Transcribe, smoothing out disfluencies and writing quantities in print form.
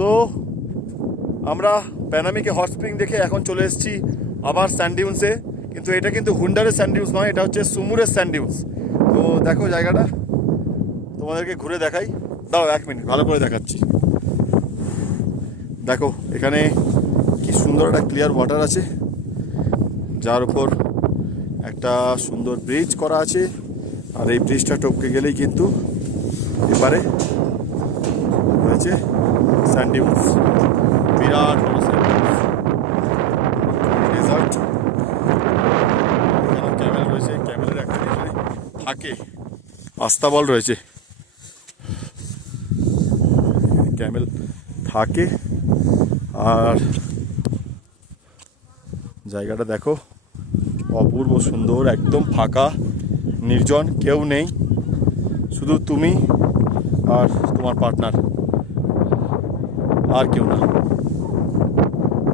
তো আমরা প্যানামিকে hot spring দেখে এখন চলে এসেছি আবার স্যান্ডিউন্সে, কিন্তু এটা কিন্তু হুন্ডারের স্যান্ডিউন্স নয়, এটা হচ্ছে সুমুরের স্যান্ডিউন্স। তো দেখো জায়গাটা তোমাদেরকে ঘুরে দেখাই, দাও 1 মিনিট ভালো করে দেখাচ্ছি। দেখো এখানে কি সুন্দর একটা ক্লিয়ার ওয়াটার আছে, যার উপর একটা সুন্দর ব্রিজ করা আছে, আর এই ব্রিজটা টপকে গেলেই কিন্তু এপারে রয়েছে স্যান্ডিউন্স, বিরাট বড় স্যান্ডিউন্স, ডেজার্ট। এখানেও ক্যামেল রয়েছে, ক্যামেলের একটা এখানে থাকে আস্তাবল রয়েছে, ক্যামেল থাকে। আর জায়গাটা দেখো অপূর্ব সুন্দর, একদম ফাঁকা নির্জন, কেউ নেই, শুধু তুমি আর তোমার পার্টনার, আর কেউ না।